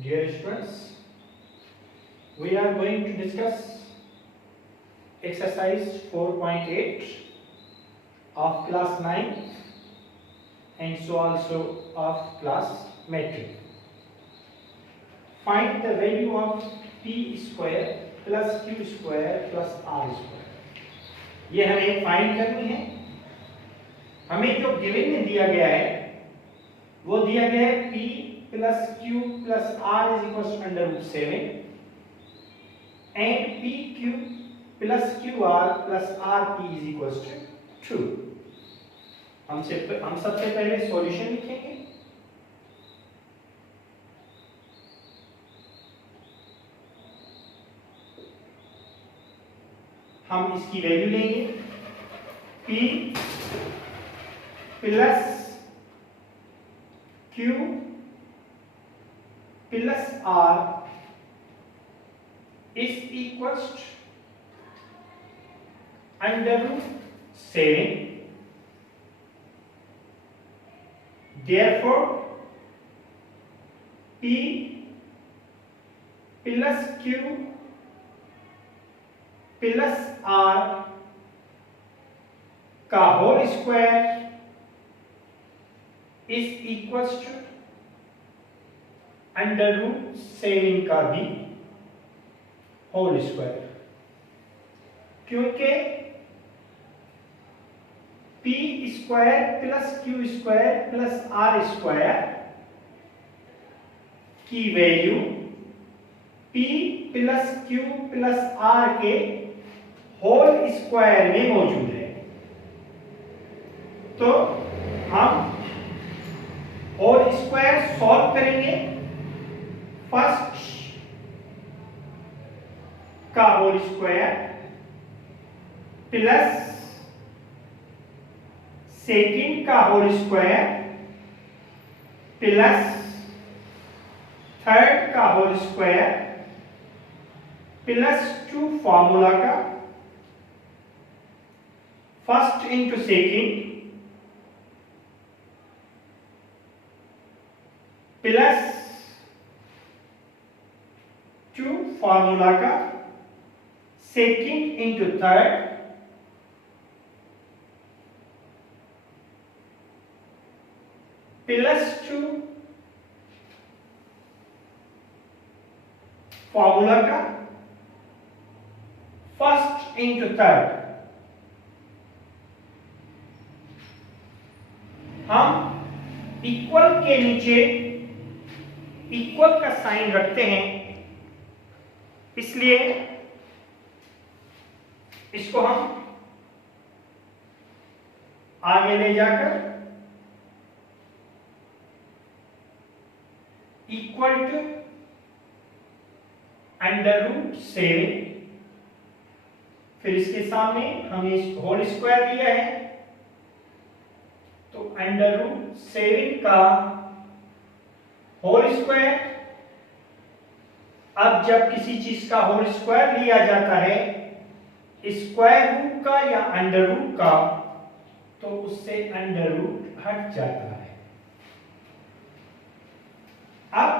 Dear students, we are going to discuss exercise 4.8 of class 9 and so also of class metric. Find the value of p square plus q square plus r square. ये हमें find करनी है. हमें जो given में दिया गया है वो दिया गया है p plus q plus r is equals to under root 7 and pq plus qr plus rp is equals to 2. हम सबसे पहले सॉल्यूशन लिखेंगे. हम इसकी वैल्यू लेंगे p plus q plus r is equals to under root 7. Therefore p plus q plus r का whole square is equals to under root 7 का भी होल स्क्वायर, क्योंकि p square plus q square plus r square की value p plus q plus r के whole square में मौजूद है. तो हम होल स्क्वायर सॉल्व करेंगे. फर्स्ट का होल स्क्वायर प्लस सेकंड का होल स्क्वायर प्लस थर्ड का होल स्क्वायर प्लस 2 फॉर्मूला का first into second plus 2 formula का second into third plus 2 formula का फर्स्ट इंटू थर्ड. हम इक्वल के नीचे इक्वल का साइन रखते हैं, इसलिए इसको हम आगे ले जाकर इक्वल टू अंडर रूट 7, फिर इसके सामने हमने होल स्क्वायर लिया है तो अंडर रूट 7 का होल स्क्वायर. अब जब किसी चीज का होल स्क्वायर लिया जाता है स्क्वायर रूट का या अंडर रूट का, तो उससे अंडर रूट हट जाता है. अब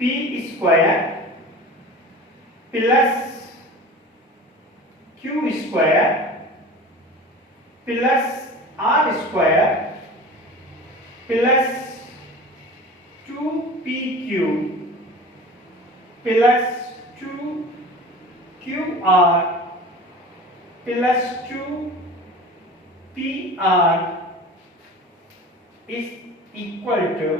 p square plus q square plus r square plus 2pq plus 2qr plus 2pr is equal to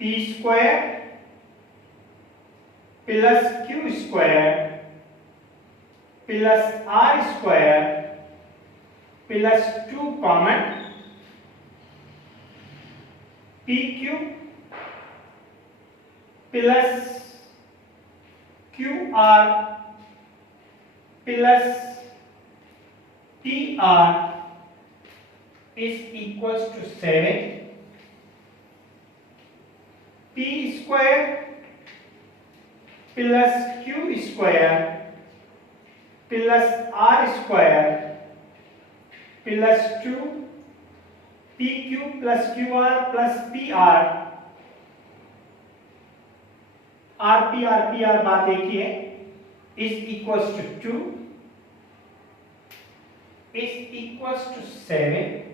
p square plus q square plus r square plus 2 common pq plus qr plus pr is equals to 7. p square plus q square plus r square plus 2 p q plus q r plus p r, r p r बात एक ही है, is equals to 2 is equals to 7।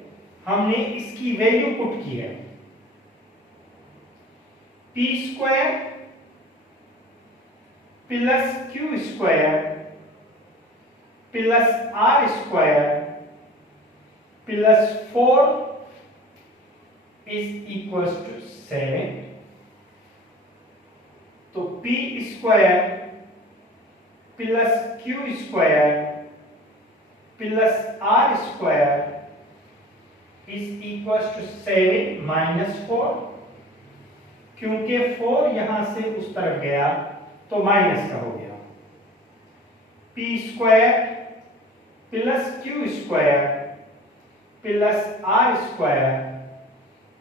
हमने इसकी value put की है, p square plus q square plus r square plus 4 is equals to 7। तो p square plus q square plus r square is equals to 7 minus 4, क्योंकि 4 यहां से उस तरफ गया तो माइनस का हो गया। P square plus q square plus r square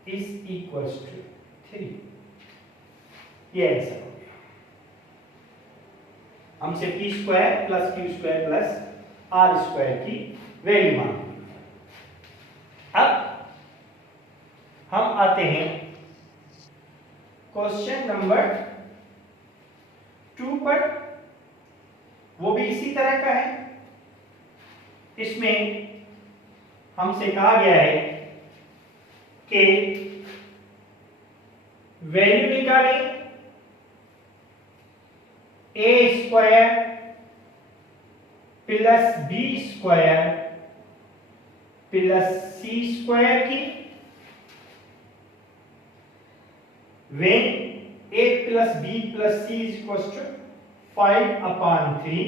is equals to 3। ये आंसर हो गया। हमसे p square plus q square plus r square की वैल्यू मांगी। अब हम आते हैं क्वेश्चन नंबर 2 पर, वो भी इसी तरह का है। इसमें हमसे कहा गया है कि वैल्यू निकालें a square plus b square plus c square की, when a plus b plus c is equals to 5/3,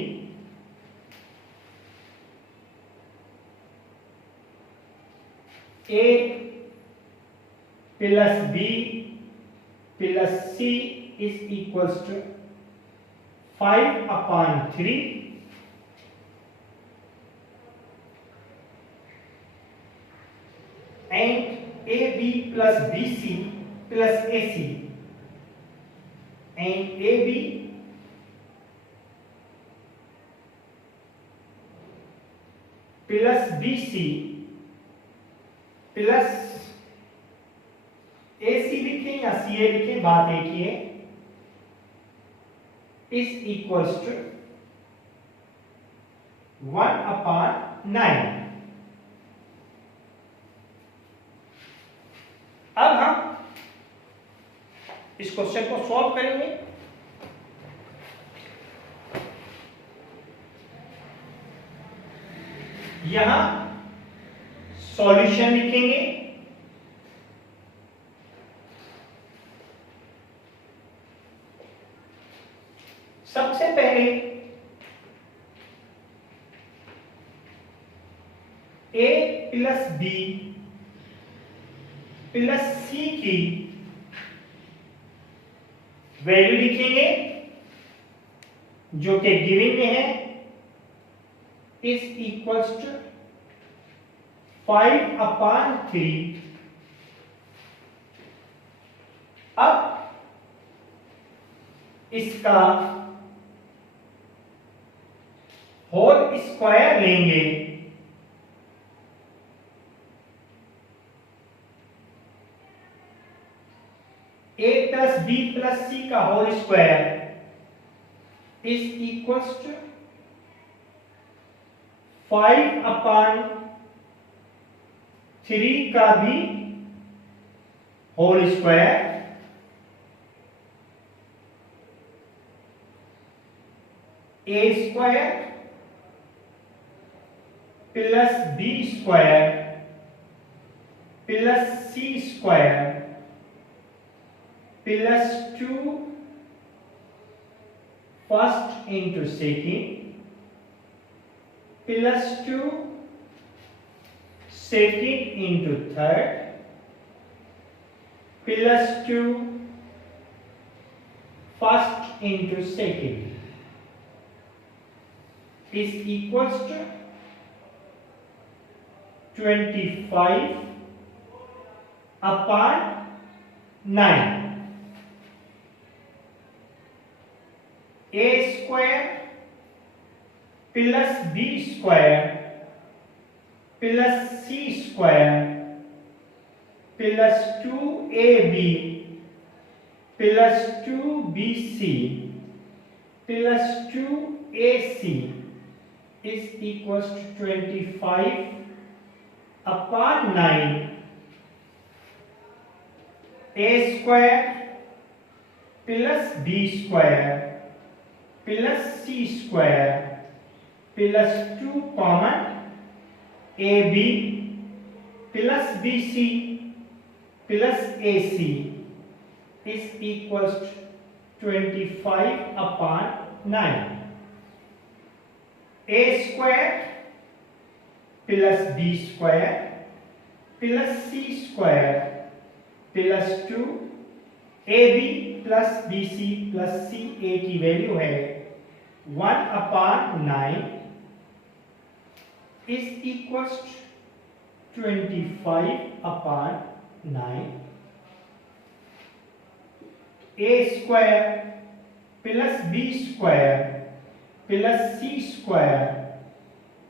a plus b plus c is equals to 5/3, and ab plus bc plus ac and ab plus bc plus ac लिखें या ca लिखें, बात एक ही है, is equals to 1/9। अब हम इस क्वेश्चन को सॉल्व करेंगे। यहां सॉल्यूशन लिखेंगे। सबसे पहले a प्लस बी प्लस सी की वैल्यू लिखेंगे जो कि गिवन में है, इज इक्वल्स टू 5/3। अब इसका होल स्क्वायर लेंगे, a plus b plus c का whole square is equals to 5/3 का भी whole square, a square plus b square plus c square plus 2 first into second plus 2 second into third plus 2 first into second is equals to 25/9। a square plus b square plus c square plus 2ab plus 2bc plus 2ac is equals to 25 upon 9 a square plus b square plus c square plus 2 common ab plus bc plus ac is equals to 25 upon 9 a square plus b square plus c square plus 2 ab plus bc plus ca की value है 1 upon 9 is equals to 25 upon 9 a square plus b square plus c square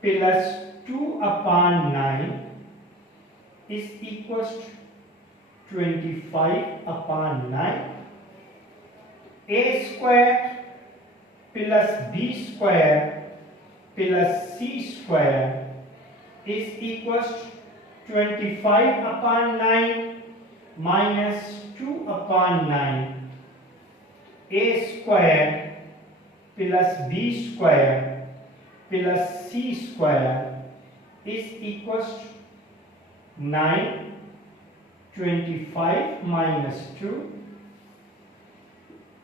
plus 2 upon 9 is equals to 25 upon 9 a square plus b square plus c square is equals to 25 upon 9 minus 2 upon 9 a square plus b square plus c square is equals to 9 25 minus 2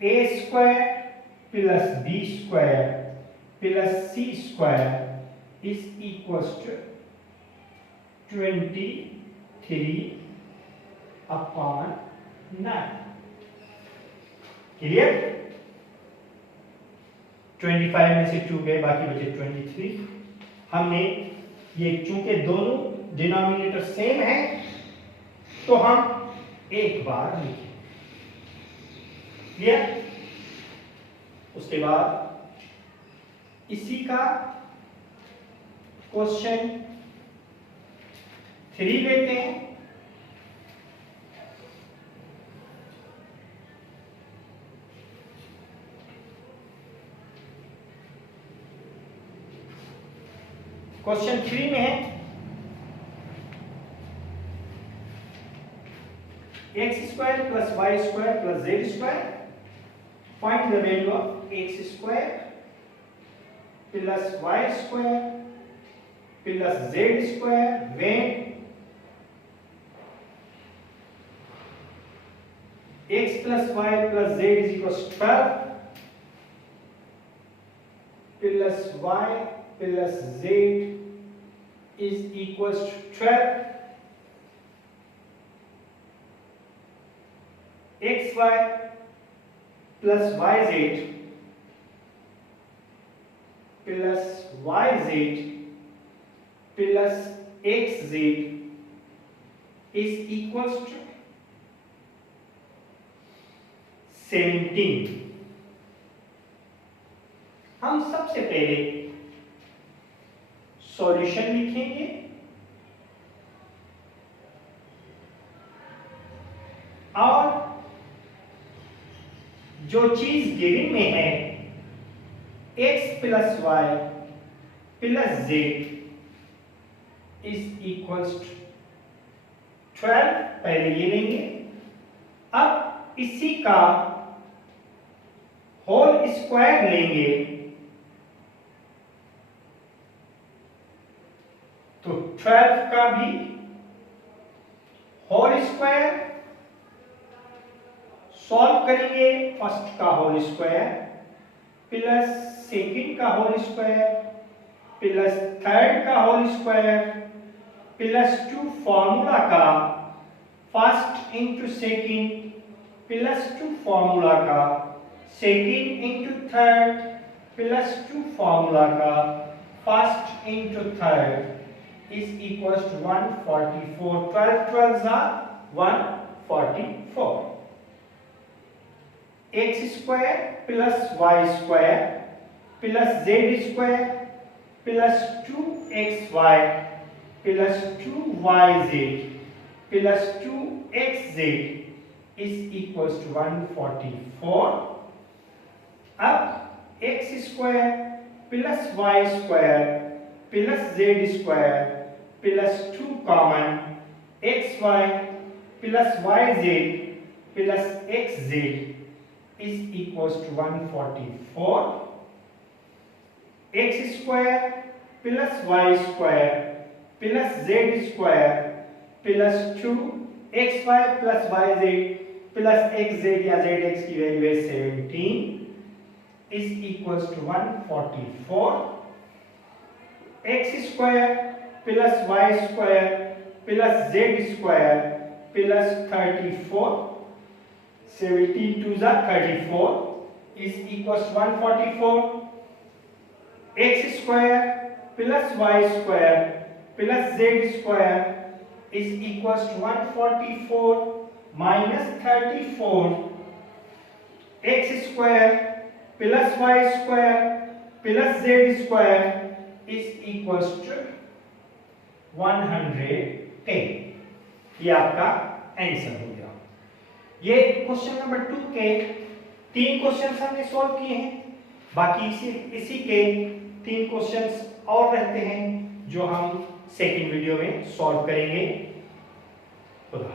a square plus b square plus c square is equals to 23 upon 9 clear 25 में से 2 गए बाकी बचे 23 हमने ये चूंकि दोनों denominator same है तो हम एक बार लिखें क्लियर उसके बाद इसी का क्वेश्चन 3 लेते हैं क्वेश्चन 3 में है x square plus y square plus z square find the value of x square plus y square plus z square when x plus y plus z is equals to 12 plus y plus z is equals to 12 xy plus yz plus yz plus xz is equals to 17 हम सबसे पहले solution लिखेंगे और जो चीज given में है x plus y plus z is equals to 12 पहले ये लेंगे अब इसी का होल स्क्वायर लेंगे तो 12 का भी होल स्क्वायर सॉल्व करेंगे फर्स्ट का होल स्क्वायर प्लस सेकंड का होल स्क्वायर प्लस थर्ड का होल स्क्वायर प्लस 2 फॉर्मूला का first into second plus 2 formula का second into third plus 2 formula का first into third is equals to 144 12 12 144 x square plus y square plus z square plus 2xy plus 2yz plus 2xz is equals to 144। अब x square plus y square plus z square plus 2 common x y plus y z plus x z is equals to 144। X square plus y square plus z square plus 2 x y plus y z plus x z या z x की value है 17 is equals to 144। X square plus y square plus z square plus 34 17 2 जा 34 is equals 144। X square plus y square plus z square is equals to 144 minus 34 x square plus y square plus z square is equals to 110। ये आपका answer हो गया। ये question number 2 के 3 questions हमने solve किए हैं। बाकी इसी के 3 क्वेश्चंस और रहते हैं जो हम सेकंड वीडियो में सॉल्व करेंगे। खुदा।